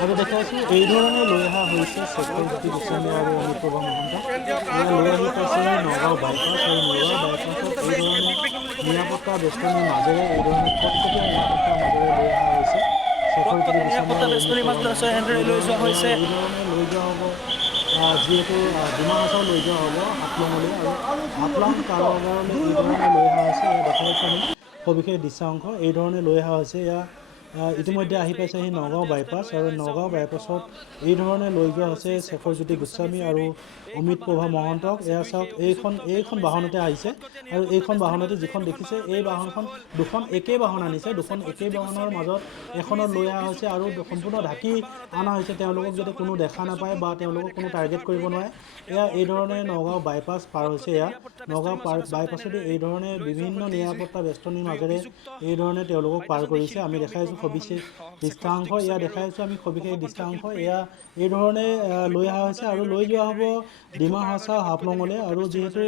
আৰু দেখাইছোঁ এই ধৰণে লৈ অহা হৈছে শেখৰজ্যোতি গোস্বামী আৰু অমিতপ্ৰভা মহন্তক লৈ আহি পাইছে নগাঁও বাইপাছ আৰু নগাঁও বাইপাছত এই ধৰণে নিৰাপত্তা বেষ্টনীৰ মাজেৰে এই ধৰণে কটকটীয়া নিৰাপত্তাৰ মাজেৰে লৈ অহা হৈছে শেখৰজ্যোতি গোস্বামী আৰু অমিতপ্ৰভা মহন্তক এই ধৰণে লৈ যোৱা হ'ব যিহেতু ডিমা হাছাও লৈ যোৱা হ'ব হাফলঙলৈ আৰু হাফলং কাৰাগাৰলৈ এই ধৰণে লৈ অহা হৈছে এয়া দেখাইছোঁ আমি সবিশেষ দৃশ্যাংশ এই ধৰণে লৈ অহা হৈছে এয়া ইতিমধ্যে আহি পাইছে সেই নগাঁও বাইপাছ আৰু নগাঁও বাইপাছত এই ধৰণে লৈ যোৱা হৈছে শেখৰজ্যোতি গোস্বামী আৰু অমিতপ্ৰভা মহন্তক এয়া চাওক এইখন বাহনতে আহিছে আৰু এইখন বাহনতে যিখন দেখিছে এই বাহনখন দুখন একেই বাহন আনিছে দুখন একেই বাহনৰ মাজত এখনত লৈ অহা হৈছে আৰু সম্পূৰ্ণ ঢাকি অনা হৈছে তেওঁলোকক যাতে কোনো দেখা নাপায় বা তেওঁলোকক কোনো টাৰ্গেট কৰিব নোৱাৰে এয়া এই ধৰণে নগাঁও বাইপাছ পাৰ হৈছে এয়া নগাঁও বাইপাছেদি এই ধৰণে বিভিন্ন নিৰাপত্তা বেষ্টনীৰ মাজেৰে এই ধৰণে তেওঁলোকক পাৰ কৰিছে আমি দেখাইছোঁ সবিশেষ দৃশ্যাংশ এয়া দেখাইছোঁ আমি সবিশেষ দৃশ্যাংশ এয়া এই ধৰণে লৈ অহা হৈছে আৰু লৈ যোৱা হ'ব ডিমা হাছাও হাফলঙলৈ আৰু যিহেতু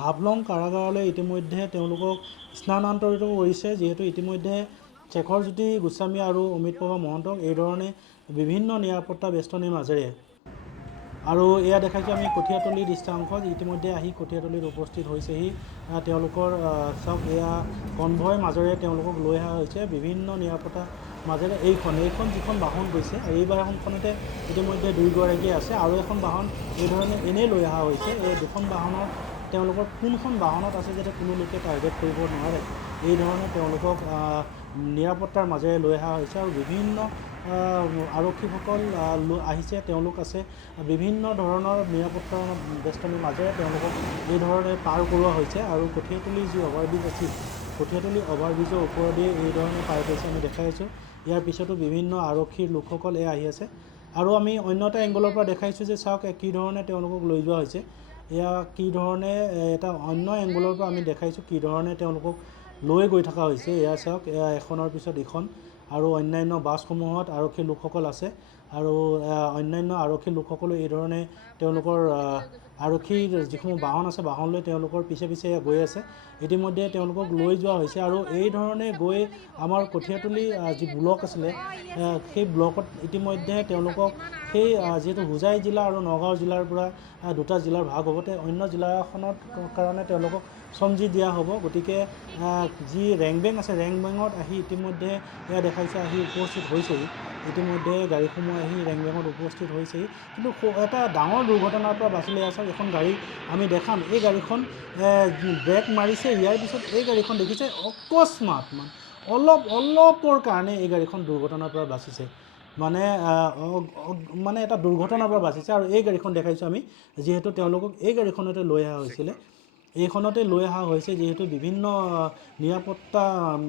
হাফলং কাৰাগাৰলৈ ইতিমধ্যে তেওঁলোকক স্থানান্তৰিত কৰিছে যিহেতু ইতিমধ্যে শেখৰজ্যোতি গোস্বামী আৰু অমিতপ্ৰভা মহন্তক এই ধৰণে বিভিন্ন নিৰাপত্তা বেষ্টনীৰ মাজেৰে আৰু এয়া দেখাইছোঁ আমি কঠীয়াতলী দৃশ্যাংশ ইতিমধ্যে আহি কঠীয়াতলীত উপস্থিত হৈছেহি তেওঁলোকৰ চাওক এয়া কনভয় মাজেৰে তেওঁলোকক লৈ অহা হৈছে বিভিন্ন নিৰাপত্তা মাজেৰে এইখন যিখন বাহন গৈছে এই বাহনখনতে ইতিমধ্যে দুইগৰাকী আছে আৰু এখন বাহন এই ধৰণে এনেই লৈ অহা হৈছে এই দুখন বাহনত তেওঁলোকৰ কোনখন বাহনত আছে যাতে কোনো লোকে টাৰ্গেট কৰিব নোৱাৰে এই ধৰণে তেওঁলোকক নিৰাপত্তাৰ মাজেৰে লৈ অহা হৈছে আৰু বিভিন্ন আৰক্ষীসকল আহিছে তেওঁলোক আছে বিভিন্ন ধৰণৰ নিৰাপত্তাৰ বেষ্টনীৰ মাজেৰে তেওঁলোকক এই ধৰণে পাৰ কৰোৱা হৈছে আৰু কঠীয়াতলী যি অভাৰব্ৰিজ আছিল কঠীয়াতলী অভাৰব্ৰিজৰ ওপৰেদি এই ধৰণে পাৰ কৰিছে আমি দেখাই আছোঁ ইয়াৰ পিছতো বিভিন্ন আৰক্ষীৰ লোকসকল আহি আছে আৰু আমি অন্য এটা এংগলৰ পৰা দেখাইছোঁ যে চাওক কি ধৰণে তেওঁলোকক লৈ যোৱা হৈছে এয়া কি ধৰণে এটা অন্য এংগলৰ পৰা আমি দেখাইছোঁ কি ধৰণে তেওঁলোকক লৈ গৈ থকা হৈছে এয়া চাওক এয়া এখনৰ পিছত ইখন আৰু অন্যান্য বাছসমূহত আৰক্ষী লোকসকল আছে আৰু অন্যান্য আৰক্ষী লোকসকলে এই ধৰণে তেওঁলোকৰ আৰক্ষীৰ যিসমূহ বাহন আছে বাহন লৈ তেওঁলোকৰ পিছে পিছে গৈ আছে ইতিমধ্যে তেওঁলোকক লৈ যোৱা হৈছে আৰু এই ধৰণে গৈ আমাৰ কঠীয়াতলী যি ব্লক আছিলে সেই ব্লকত ইতিমধ্যে তেওঁলোকক সেই যিহেতু হোজাই জিলা আৰু নগাঁও জিলাৰ পৰা দুটা জিলাৰ ভাগ হ'ব অন্য জিলাখনৰ কাৰণে তেওঁলোকক চমজি দিয়া হ'ব গতিকে যি ৰেংবেং আছে ৰেংবেঙত আহি ইতিমধ্যে এয়া দেখাইছে আহি উপস্থিত হৈছেহি ইতিমধ্যে গাড়ীসমূহ আহি ৰেংবেঙত উপস্থিত হৈছেহি কিন্তু এটা ডাঙৰ দুৰ্ঘটনাৰ পৰা বাচিলে আছে এখন গাড়ী আমি দেখাম এই গাড়ীখন ব্ৰেক মাৰিছে ইয়াৰ পিছত এই গাড়ীখন দেখিছে অকস্মাত অলপৰ কাৰণে এই গাড়ীখন দুৰ্ঘটনাৰ পৰা বাচিছে মানে এটা দুৰ্ঘটনাৰ পৰা বাচিছে আৰু এই গাড়ীখন দেখাইছোঁ আমি যিহেতু তেওঁলোকক এই গাড়ীখনতে লৈ অহা হৈছিলে এইখনতে লৈ অহা হৈছে যিহেতু বিভিন্ন নিৰাপত্তা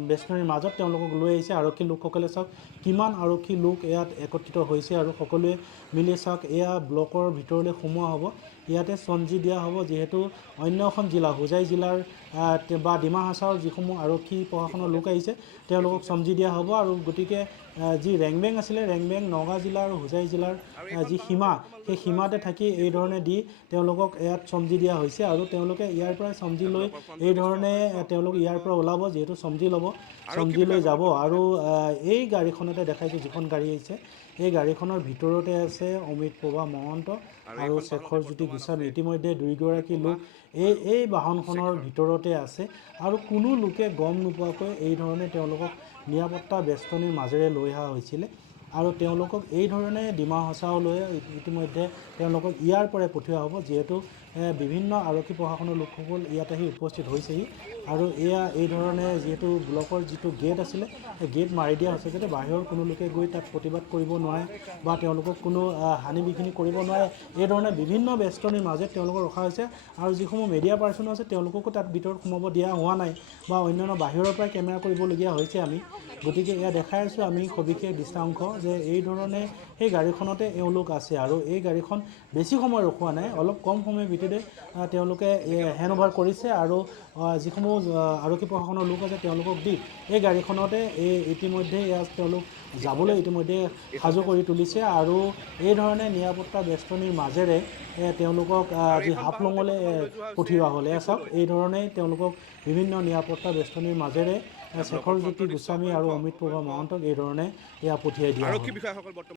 বেষ্টনীৰ মাজত তেওঁলোকক লৈ আহিছে আৰক্ষী লোকসকলে চাওক কিমান আৰক্ষী লোক ইয়াত একত্ৰিত হৈছে আৰু সকলোৱে মিলি চাওক এয়া ব্লকৰ ভিতৰলৈ সোমোৱা হ'ব ইয়াতে চমজি দিয়া হ'ব যিহেতু অন্য এখন জিলা হোজাই জিলাৰ বা ডিমা হাছাওৰ যিসমূহ আৰক্ষী প্ৰশাসনৰ লোক আহিছে তেওঁলোকক চমজি দিয়া হ'ব আৰু গতিকে যি ৰেংবেং আছিলে ৰেংবেং নগাঁও জিলা আৰু হোজাই জিলাৰ যি সীমা সেই সীমাতে থাকি এই ধৰণে দি তেওঁলোকক ইয়াত চমজি দিয়া হৈছে আৰু তেওঁলোকে ইয়াৰ পৰা চমজি লৈ এই ধৰণে তেওঁলোক ইয়াৰ পৰা ওলাব যিহেতু চমজি ল'ব চমজি লৈ যাব আৰু এই গাড়ীখনতে দেখাইছোঁ যিখন গাড়ী আহিছে এই গাড়ীখনৰ ভিতৰতে আছে অমিতপ্ৰভা মহন্ত আৰু শেখৰজ্যোতি গোস্বামী ইতিমধ্যে দুইগৰাকী লোক এই বাহনখনৰ ভিতৰতে আছে আৰু কোনো লোকে গম নোপোৱাকৈ এই ধৰণে তেওঁলোকক নিৰাপত্তা বেষ্টনীৰ মাজেৰে লৈ অহা হৈছিলে আৰু তেওঁলোকক এই ধৰণে ডিমা হাছাওলৈ ইতিমধ্যে তেওঁলোকক ইয়াৰ পৰাই পঠিওৱা হ'ব যিহেতু বিভিন্ন আৰক্ষী প্ৰশাসনৰ লোকসকল ইয়াত আহি উপস্থিত হৈছেহি আৰু এয়া এই ধৰণে যিহেতু ব্লকৰ যিটো গেট আছিলে সেই গেট মাৰি দিয়া হৈছে যাতে বাহিৰৰ কোনো লোকে গৈ তাত প্ৰতিবাদ কৰিব নোৱাৰে বা তেওঁলোকক কোনো হানি বিঘিনি কৰিব নোৱাৰে এই ধৰণে বিভিন্ন বেষ্টনীৰ মাজত তেওঁলোকক ৰখা হৈছে আৰু যিসমূহ মিডিয়া পাৰ্চন আছে তেওঁলোককো তাত ভিতৰত সোমাব দিয়া হোৱা নাই বা অন্যান্য বাহিৰৰ পৰাই কেমেৰা কৰিবলগীয়া হৈছে আমি গতিকে এয়া দেখাই আছোঁ আমি সবিশেষ দৃশ্যাংশ যে এই ধৰণে সেই গাড়ীখনতে এওঁলোক আছে আৰু এই গাড়ীখন বেছি সময় ৰখোৱা নাই অলপ কম সময়ৰ ভিতৰতে তেওঁলোকে হেণ্ড অভাৰ কৰিছে আৰু যিসমূহ আৰক্ষী প্ৰশাসনৰ লোক আছে তেওঁলোকক দি এই গাড়ীখনতে ইতিমধ্যে তেওঁলোক যাবলৈ ইতিমধ্যে সাজু কৰি তুলিছে আৰু এই ধৰণে নিৰাপত্তা বেষ্টনীৰ মাজেৰে তেওঁলোকক যি হাফলঙলৈ পঠিওৱা হ'লে চাওক এই ধৰণে তেওঁলোকক বিভিন্ন নিৰাপত্তা বেষ্টনীৰ মাজেৰে শেখৰজ্যোতি গোস্বামী আৰু অমিত প্ৰভা মহন্তক এই ধৰণে এয়া পঠিয়াই দিয়া হয়।